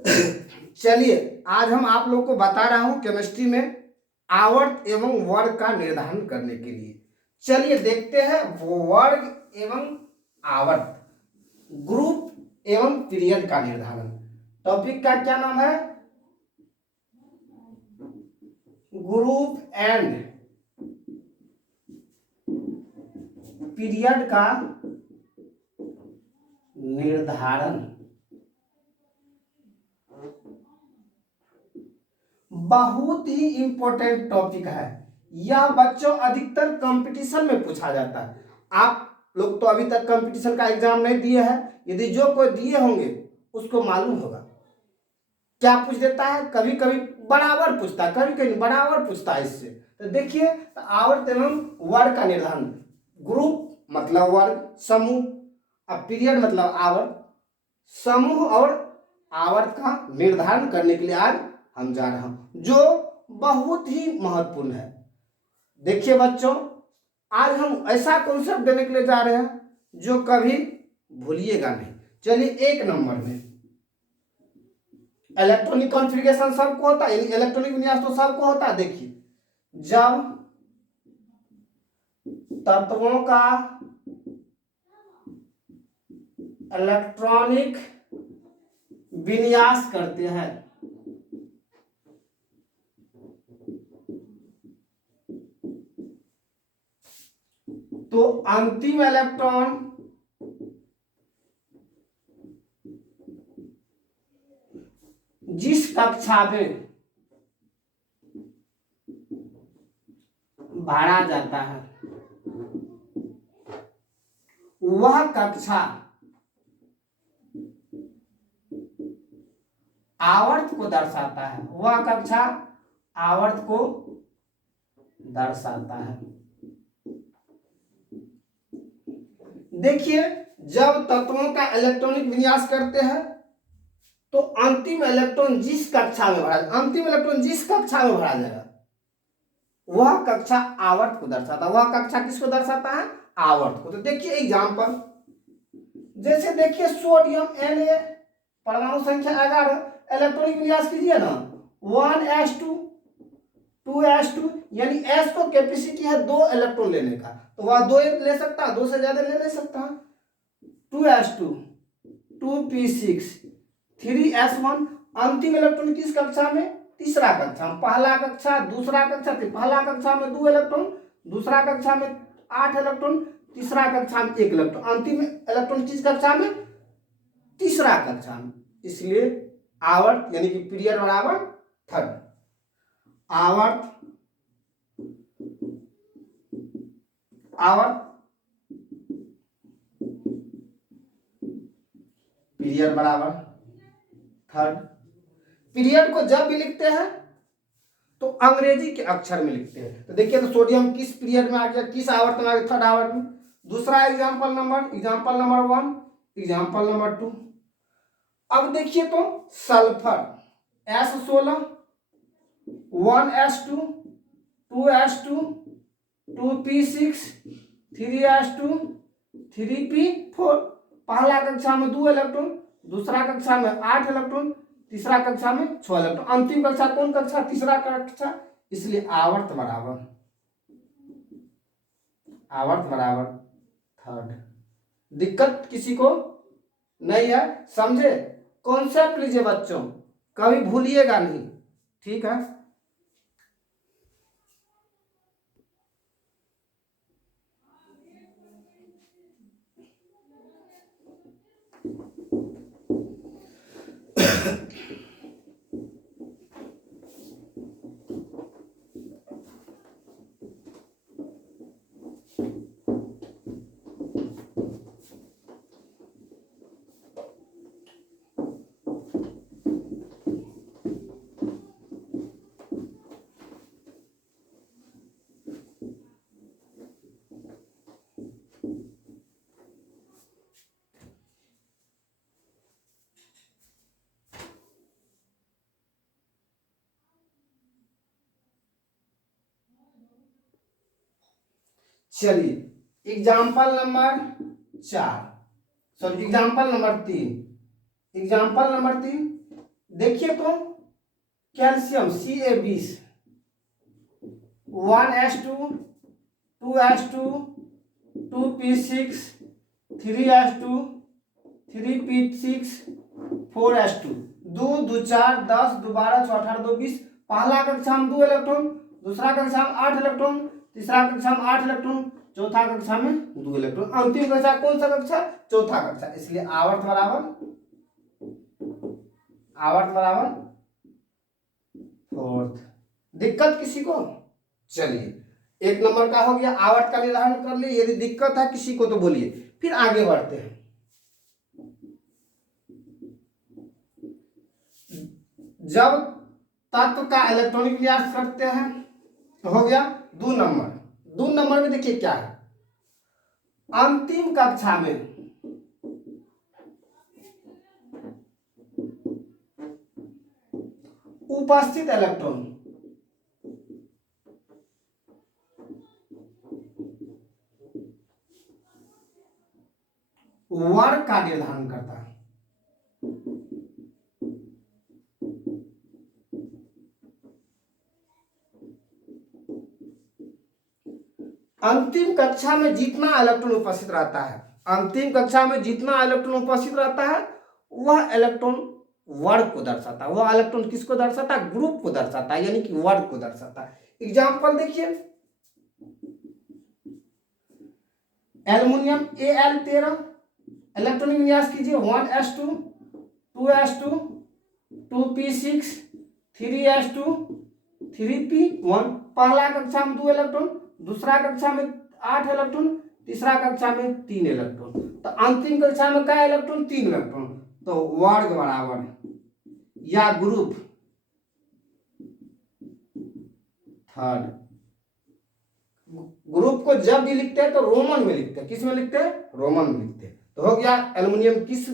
चलिए आज हम आप लोग को बता रहा हूं केमिस्ट्री में आवर्त एवं वर्ग का निर्धारण करने के लिए। चलिए देखते हैं वो वर्ग एवं आवर्त, ग्रुप एवं पीरियड का निर्धारण। टॉपिक का क्या नाम है? ग्रुप एंड पीरियड का निर्धारण। बहुत ही इंपॉर्टेंट टॉपिक है यह बच्चों, अधिकतर कंपटीशन में पूछा जाता है। आप लोग तो अभी तक कंपटीशन का एग्जाम नहीं दिए हैं, यदि जो कोई दिए होंगे उसको मालूम होगा क्या पूछ देता है। कभी कभी बराबर पूछता है, कभी कभी बराबर पूछता है। इससे तो देखिए, आवर्त एवं वर्ग का निर्धारण। ग्रुप मतलब वर्ग, समूह, अब पीरियड मतलब आवर्त। समूह और आवर्त का निर्धारण करने के लिए आज हम जा रहे हैं, जो बहुत ही महत्वपूर्ण है। देखिए बच्चों, आज हम ऐसा कॉन्सेप्ट देने के लिए जा रहे हैं जो कभी भूलिएगा नहीं। चलिए, एक नंबर में इलेक्ट्रॉनिक कॉन्फ़िगरेशन सबको होता है, इलेक्ट्रॉनिक विन्यास तो सबको होता है। देखिए, जब तत्वों का इलेक्ट्रॉनिक विन्यास करते हैं तो अंतिम इलेक्ट्रॉन जिस कक्षा में भरा जाता है वह कक्षा आवर्त को दर्शाता है, वह कक्षा आवर्त को दर्शाता है। देखिए, जब तत्वों का इलेक्ट्रॉनिक विन्यास करते हैं तो अंतिम इलेक्ट्रॉन जिस कक्षा में भरा, अंतिम इलेक्ट्रॉन जिस कक्षा में भरा जाएगा वह कक्षा आवर्त को दर्शाता है। वह कक्षा किसको दर्शाता है? आवर्त को। तो देखिए एग्जांपल, जैसे देखिए सोडियम Na, परमाणु संख्या 11, इलेक्ट्रॉनिक विन्यास कीजिए ना, 1s2 2s2, यानी s को कैपेसिटी है 2 इलेक्ट्रॉन लेने का, तो वह 2 ले सकता है, 2 से ज्यादा ले नहीं सकता। 2s2 2p6 3s1, अंतिम इलेक्ट्रॉन किस कक्षा में? तीसरा कक्षा में। पहला कक्षा, दूसरा कक्षा, पहला कक्षा में 2 इलेक्ट्रॉन, दूसरा कक्षा में 8 इलेक्ट्रॉन, तीसरा कक्षा में 1 इलेक्ट्रॉन, अंतिम इलेक्ट्रॉन किस कक्षा में? तीसरा कक्षा में। इसलिए आवर्त यानी कि पीरियड बराबर थर्ड। आवर्त आवर्त पीरियड बराबर थर्ड। पीरियड को जब भी लिखते हैं तो अंग्रेजी के अक्षर में लिखते हैं। तो देखिए, तो सोडियम किस पीरियड में आ गया, किस आवर्त में आ गया? थर्ड आवर्त में। दूसरा एग्जांपल नंबर 1, एग्जांपल नंबर 2। अब देखिए तो sulphur S16 1s2 2s2 2p6 3s2 3p4, पहला कक्षा में 2 इलेक्ट्रॉन, दूसरा कक्षा में 8 इलेक्ट्रॉन, तीसरा कक्षा में 6 इलेक्ट्रॉन, अंतिम कक्षा कौन कक्षा? तीसरा कक्षा। इसलिए आवर्त बराबर थर्ड। दिक्कत किसी को नहीं है? समझे? कॉन्सेप्ट लीजिए बच्चों, कभी भूलिएगा नहीं, ठीक है? चलिए example number 4, sorry example number 3। देखिए तो calcium Ca20 1s2 2s2 2p6 3s2 3p6 4s2 दो दो 4 10 12 18 2 20। पहला कक्षा में 2 इलेक्ट्रॉन, दूसरा कक्षा में 8 इलेक्ट्रॉन, तीसरा कक्षा में 8 इलेक्ट्रॉन, चौथा कक्षा में 2 इलेक्ट्रॉन। अंतिम कक्षा कौन सा कक्षा? चौथा कक्षा। इसलिए आवर्त बराबर फोर्थ। दिक्कत किसी को? चलिए 1 नंबर का हो गया, आवर्त का निर्धारण कर लिए। यदि दिक्कत है किसी को तो बोलिए, फिर आगे बढ़ते हैं। जब तत्व का इलेक्ट्रॉनिक विन्यास करते हैं तो हो गया 2 नंबर। 2 नंबर में देखिए क्या है, अंतिम कक्षा में उपस्थित इलेक्ट्रॉन वर्ग का निर्धारण करता है। अंतिम कक्षा में जितना इलेक्ट्रॉन उपस्थित रहता है, अंतिम कक्षा में जितना इलेक्ट्रॉन उपस्थित रहता है वह इलेक्ट्रॉन वर्ग को दर्शाता है। वह इलेक्ट्रॉन किसको दर्शाता है? ग्रुप को दर्शाता है, यानी कि वर्ग को दर्शाता है। एग्जाम्पल देखिए, एल्युमिनियम Al13 इलेक्ट्रॉनिक विन्यास कीजिए 1s2 2s2 2p6 3s2 3p1। पहला कक्षा में 2 इलेक्ट्रॉन, दूसरा कक्षा में 8 इलेक्ट्रॉन, तीसरा कक्षा में 3 इलेक्ट्रॉन। तो अंतिम कक्षा में क्या इलेक्ट्रॉन? 3 इलेक्ट्रॉन। तो वर्ग बराबर या ग्रुप थर्ड। ग्रुप को जब भी लिखते हैं तो रोमन में लिखते हैं। किस में लिखते हैं? रोमन में लिखते हैं। तो हो गया एल्युमिनियम किस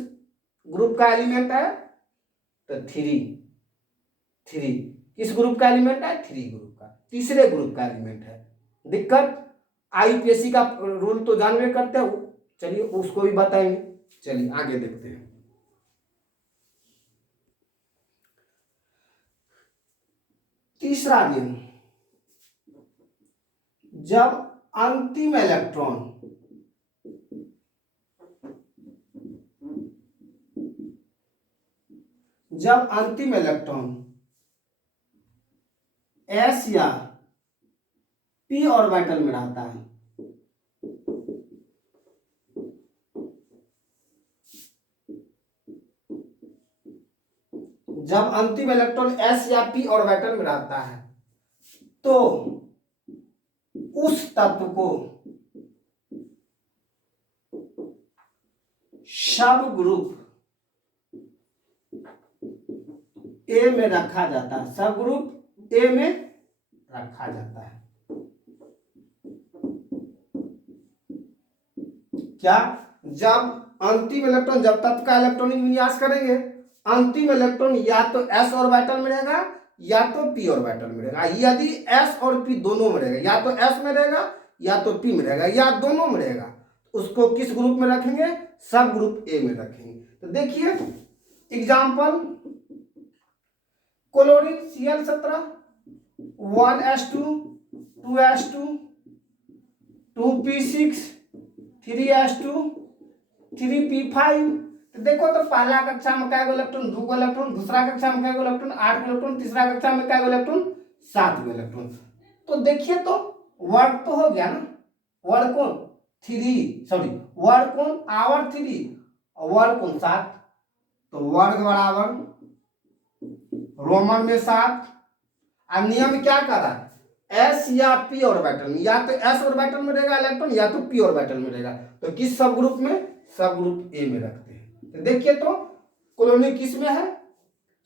ग्रुप का एलिमेंट है? तो 3 किस ग्रुप का एलिमेंट है? 3 ग्रुप का, तीसरे ग्रुप का एलिमेंट है। दिक्कत आईपीएससी का रूल तो जानवे करते हो, चलिए उसको भी बताएंगे। चलिए आगे देखते हैं। तीसरा नियम, जब अंतिम इलेक्ट्रॉन s या p ऑर्बिटल में रहता है, जब अंतिम इलेक्ट्रॉन s या p ऑर्बिटल में रहता है तो उस तत्व को सब ग्रुप ए में रखा जाता है। सब ग्रुप ए में रखा जाता है। क्या? जब अंतिम इलेक्ट्रॉन, जब तत्व का इलेक्ट्रॉनिक विन्यास करेंगे, अंतिम इलेक्ट्रॉन या तो s ऑर्बिटल में रहेगा या तो p ऑर्बिटल में रहेगा। यदि s और p दोनों में रहेगा, या तो s में रहेगा या तो p में रहेगा या दोनों में रहेगा, उसको किस ग्रुप में रखेंगे? सब ग्रुप ए में रखेंगे। तो देखिए example, chlorine Cl17 1s2 2s2 2p6 3s2 3p5। तो देखो तो पहला कक्षा में क्या इलेक्ट्रॉन? 2 इलेक्ट्रॉन, दूसरा कक्षा में क्या इलेक्ट्रॉन? 8 इलेक्ट्रॉन, तीसरा कक्षा में क्या इलेक्ट्रॉन? 7 इलेक्ट्रॉन। तो देखिए तो वर्ग तो हो गया ना, वर्ग कौन? 3, सॉरी वर्ग कौन? आवर्त 3 और वर्ग कौन? 7। तो वर्ग बराबर रोमन में 7। अब नियम क्या कर रहा है? s या p ऑर्बिटल में, या तो s ऑर्बिटल में रहेगा इलेक्ट्रॉन या तो p ऑर्बिटल में रहेगा। तो किस सब ग्रुप में? सब ग्रुप ए में रखते हैं। तो देखिए तो क्लोरीन किस में है?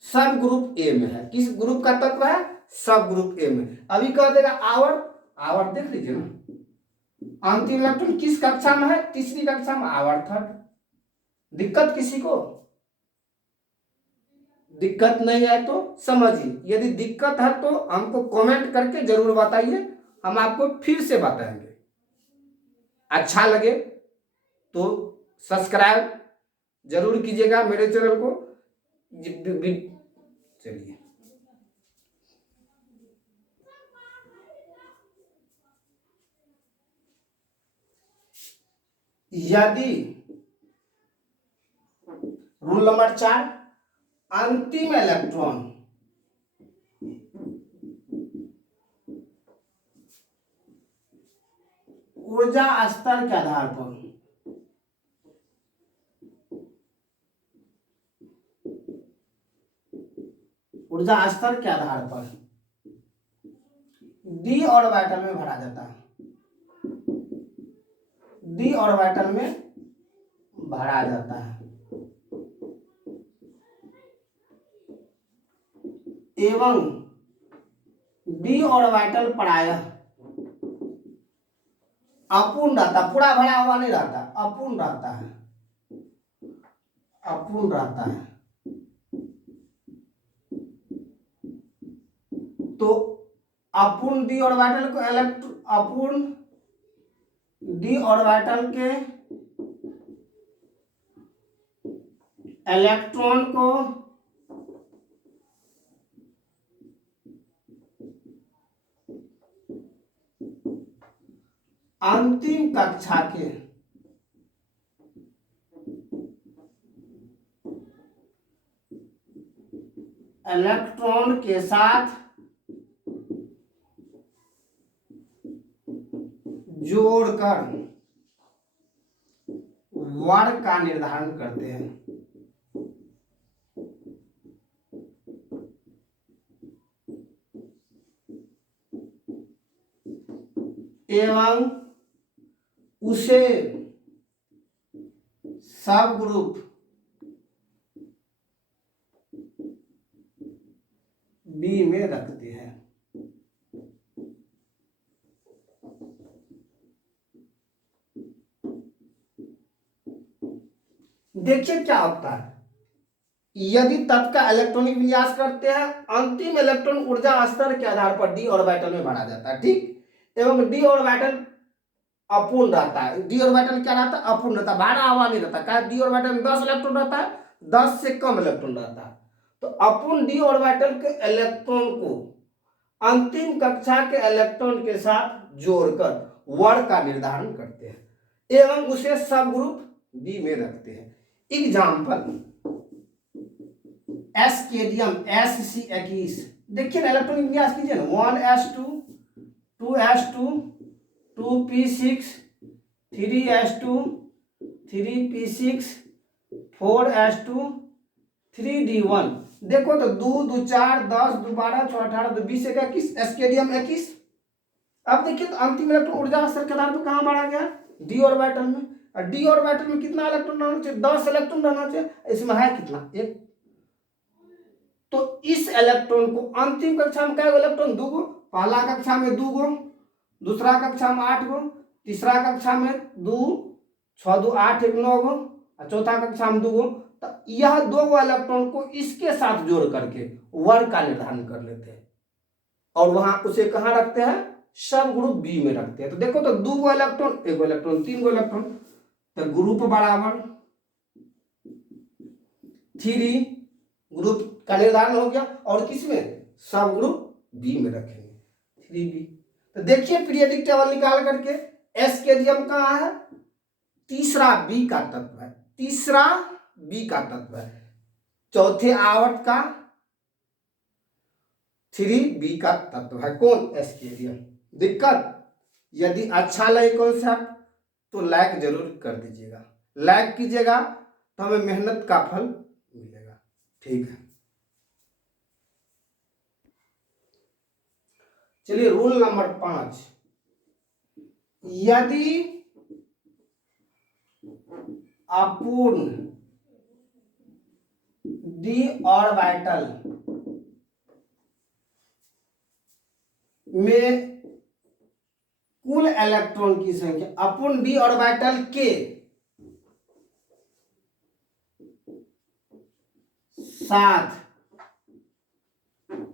सब ग्रुप ए में है। किस ग्रुप का तत्व है? सब ग्रुप ए में। अभी कह देगा आवर्त देख लीजिए ना, अंतिम इलेक्ट्रॉन किस कक्षा में है? तीसरी कक्षा में, आवर्त थर्ड। दिक्कत किसी को? दिक्कत नहीं है तो समझिए। यदि दिक्कत है तो हमको कमेंट करके जरूर बताइए, हम आपको फिर से बताएंगे। अच्छा लगे तो सब्सक्राइब जरूर कीजिएगा मेरे चैनल को। चलिए, यदि रूल नंबर 4, अंतिम इलेक्ट्रॉन ऊर्जा स्तर के आधार पर डी ऑर्बिटल में भरा जाता है, डी ऑर्बिटल में भरा जाता है, एवं डी ऑर्बिटल प्रायः अपूर्ण रहता, पूरा भरा हुआ नहीं रहता, अपूर्ण रहता है, अपूर्ण रहता है। तो अपूर्ण डी ऑर्बिटल को अपूर्ण डी ऑर्बिटल के इलेक्ट्रॉन को अंतिम कक्षा के इलेक्ट्रॉन के साथ जोड़कर वर्ग का निर्धारण करते हैं। एवं उसे सब ग्रुप बी में रखते हैं। देखिए क्या होता है, यदि तत्व का इलेक्ट्रॉनिक विन्यास करते हैं, अंतिम इलेक्ट्रॉन ऊर्जा स्तर के आधार पर डी ऑर्बिटल में भरा जाता है, ठीक। एवं डी ऑर्बिटल अपूर्ण रहता है। डी ऑर्बिटल क्या रहता है? अपूर्ण रहता है, भरा हुआ नहीं रहता। क्या डी ऑर्बिटल में 10 इलेक्ट्रॉन रहता है, 10 से कम इलेक्ट्रॉन रहता है। तो अपूर्ण डी ऑर्बिटल के इलेक्ट्रॉन को अंतिम कक्षा के इलेक्ट्रॉन के साथ जोड़कर वर्ग का निर्धारण करते हैं एवं उसे सब ग्रुप बी में रखते हैं। एग्जाम्पल, एस्केडियम Sc21, देखिए ना इलेक्ट्रॉनिक विन्यास कीजिए ना, 1s2 2s2 2p6 3s2 3p6 4s2 3d1। देखो तो 2 2 4 10 2 12 6 18 2 20 21, एस्केडियम 21। अब देखिए तो अंतिम इलेक्ट्रॉन ऊर्जा स्तर के आधार पर कहां बढ़ा गया? डी ऑर्बिटल में। और डी ऑर्बिटल में कितना इलेक्ट्रॉन रहना चाहिए? 10 इलेक्ट्रॉन रहना चाहिए। इसमें है कितना? 1। तो इस इलेक्ट्रॉन को अंतिम कक्षा में क्या इलेक्ट्रॉन? 2 गो। पहला कक्षा में 2 गो, दूसरा कक्षा में 8 गो, तीसरा कक्षा में 2 6 2 8 1 9 गो, और चौथा कक्षा में 2 गो। तो यह 2 गो इलेक्ट्रॉन को इसके साथ जोड़ करके वर्ग का निर्धारण कर लेते हैं और वहां उसे कहां रखते हैं? सब ग्रुप बी में रखते हैं। तो देखो तो 2 गो इलेक्ट्रॉन, 1 गो इलेक्ट्रॉन, 3 गो इलेक्ट्रॉन, तो ग्रुप बराबर 3 ग्रुप का निर्धारण हो गया। और किसमें? सब ग्रुप बी में रखेंगे, 3b। तो देखिए पीरियोडिक टेबल निकाल करके एस्केडियम कहां है? तीसरा बी का तत्व है, तीसरा बी का तत्व है, चौथे आवर्त का 3b का तत्व है। कौन? एस्केडियम। दिक्कत? यदि अच्छा लगे कॉन्सेप्ट तो लाइक जरूर कर दीजिएगा, लाइक कीजिएगा तो हमें मेहनत का फल मिलेगा, ठीक है। चलिए रूल नंबर 5, यदि अपूर्ण डी ऑर्बिटल में कुल इलेक्ट्रॉन की संख्या, अपूर्ण डी ऑर्बिटल के साथ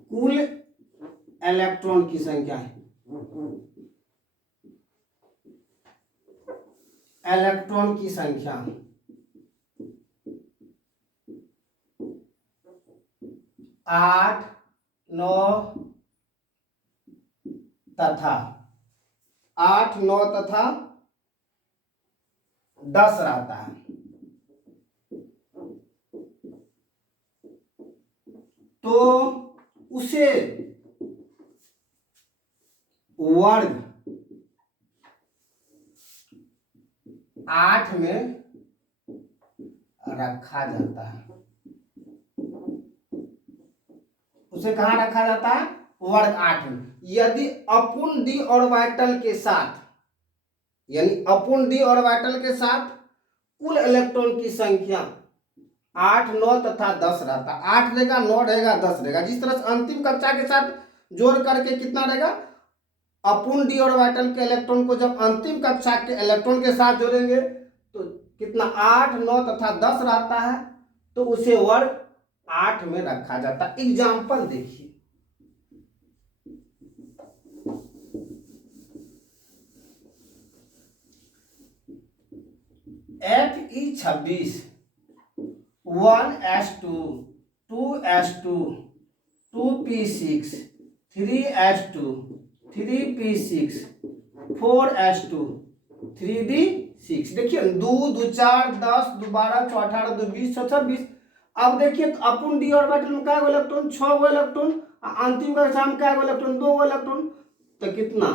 कुल इलेक्ट्रॉन की संख्या है, इलेक्ट्रॉन की संख्या 8 9 तथा 8 9 तथा 10 रहता है। तो उसे वर्ग 8 में रखा जाता है। उसे कहां रखा जाता है? वर्ग 8 में। यदि अपूर्ण डी ऑर्बिटल के साथ, यानी अपूर्ण डी ऑर्बिटल के साथ कुल इलेक्ट्रॉन की संख्या 8 9 तथा 10 रहता। 8 रहेगा, 9 रहेगा, 10 रहेगा। जिस तरह से अंतिम कक्षा के साथ जोड़ करके कितना रहेगा? अपूर्ण डी ऑर्बिटल के इलेक्ट्रॉन को जब अंतिम कक्षा के इलेक्ट्रॉन के साथ जोड़ेंगे तो कितना 8 9 तथा 10 रहता है। तो उसे वर्ग 8 में रखा जाता है। एग्जाम्पल देखिए, Fe26 1s2 2s2 2p6 3s2 3p6 4s2 3d6। देखिए 2 2 4 10 2 12 6 18 2 20 6 26। अब देखिए अपूर्ण डी ऑर्बिटल में क्या इलेक्ट्रॉन? 6 गो इलेक्ट्रॉन। अंतिम कक्षा में क्या इलेक्ट्रॉन? 2 गो इलेक्ट्रॉन। तो कितना?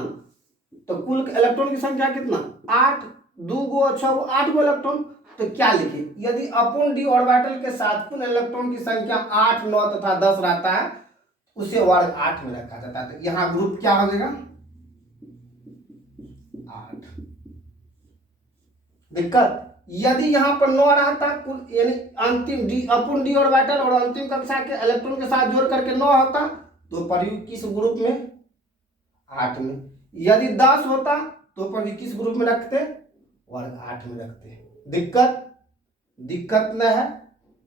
तो कुल इलेक्ट्रॉन की संख्या कितना? 8। 2 गो 6 गो 8 गो इलेक्ट्रॉन। तो क्या लिखे? यदि अपूर्ण डी ऑर्बिटल के साथ कुल इलेक्ट्रॉन की संख्या 8 9 तथा 10 रहता है उसे वर्ग 8 में रखा जाता है। तो यहां ग्रुप क्या हो जाएगा? 8। दिक्कत यदि यहां पर 9 रहता कुल, यानी अंतिम डी अपूर्ण डी ऑर्बिटल और अंतिम कक्षा के इलेक्ट्रॉन के साथ जोड़ करके 9 होता तो पर किस ग्रुप में? 8 में। यदि 10 होता तो पर भी किस ग्रुप में रखते? वर्ग 8 में रखते। दिक्कत न है।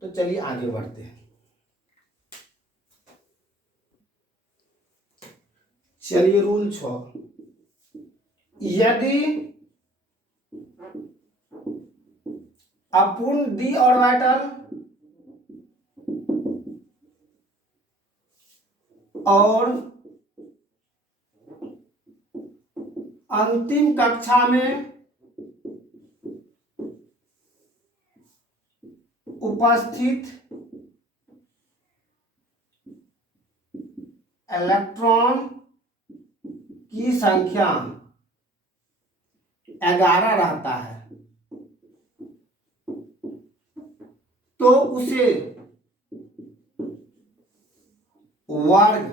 तो चलिए आगे बढ़ते हैं। चलिए रूल 6, यदि अपूर्ण डी ऑर्बिटल और अंतिम कक्षा में उपस्थित इलेक्ट्रॉन की संख्या 11 रहता है तो उसे वर्ग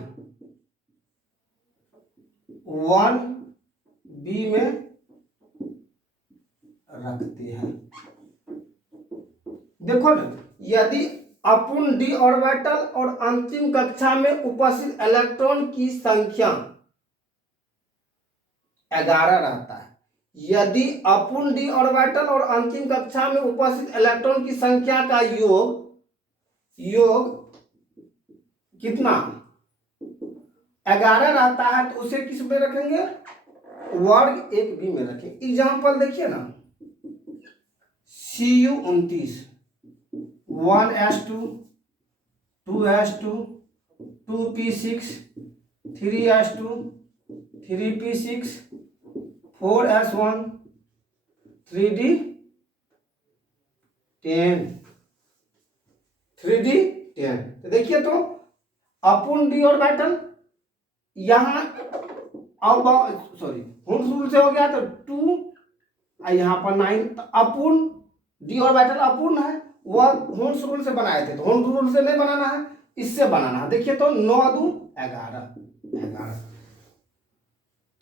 1b में रखते हैं। देखो ना, यदि अपूर्ण डी ऑर्बिटल और अंतिम कक्षा में उपस्थित इलेक्ट्रॉन की संख्या 11 रहता है, यदि अपूर्ण डी ऑर्बिटल और अंतिम कक्षा में उपस्थित इलेक्ट्रॉन की संख्या का योग कितना? 11 रहता है तो उसे किस में रखेंगे? वर्ग 1b में रखेंगे। एग्जाम्पल देखिए ना, Cu29 1s2 2s2 2p6 3s2 3p6 4s1 3d10 3d10। तो देखिए तो अपूर्ण डी ऑर्बिटल यहां अब सॉरी हुंस रूल से हो गया तो 2 यहां पर 9। तो अपूर्ण डी ऑर्बिटल अपूर्ण है, वह हुंस रूल से बनाए थे। तो हुंस रूल से नहीं बनाना है, इससे बनाना है। देखिए तो 9 2 11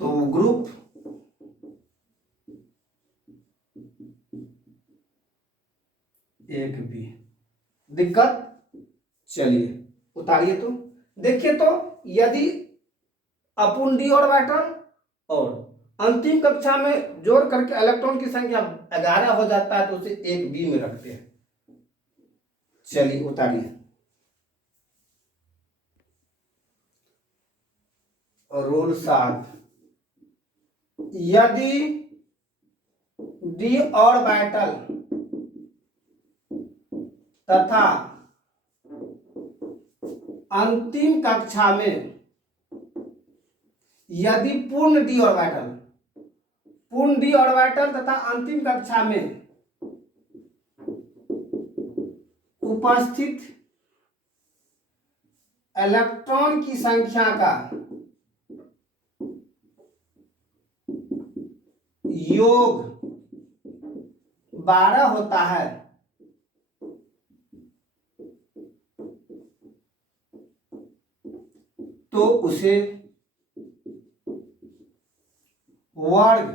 तो ग्रुप एक भी। दिक्कत? चलिए उतारिए। तो देखिए तो यदि अपूर्ण डी ऑर्बिटल और अंतिम कक्षा में जोड़ करके इलेक्ट्रॉन की संख्या 11 हो जाता है तो उसे 1b में रखते हैं। चलिए उतारिए। रूल 7, यदि डी ऑर्बिटल तथा अंतिम कक्षा में यदि पूर्ण डी ऑर्बिटल तथा अंतिम कक्षा में उपस्थित इलेक्ट्रॉन की संख्या का योग 12 होता है तो उसे वर्ग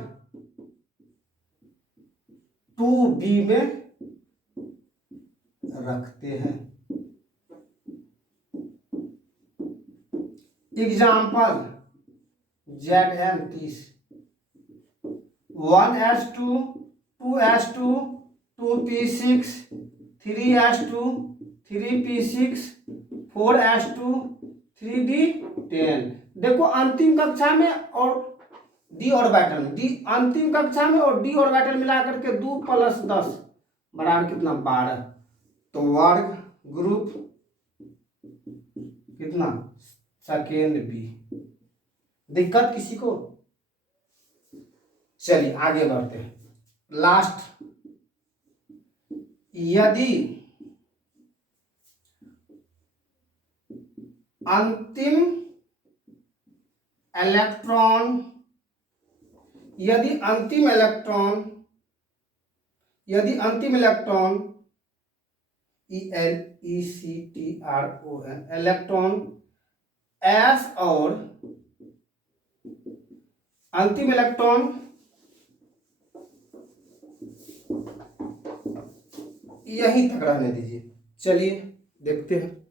2b में रखते हैं। Example Zn 30 1s2 2s2 2p6 3s2 3p6 4s2 3d10। देखो अंतिम कक्षा में और डी ऑर्बिटल अंतिम कक्षा में और डी ऑर्बिटल मिलाकर के 2 + 10 बराबर कितना 12। तो वर्ग ग्रुप कितना सेकेंड बी। दिक्कत किसी को? चलिए आगे बढ़ते हैं। लास्ट, यदि अंतिम इलेक्ट्रॉन इलेक्ट्रॉन एस और अंतिम इलेक्ट्रॉन यहीं तक रहने दीजिए। चलिए देखते हैं।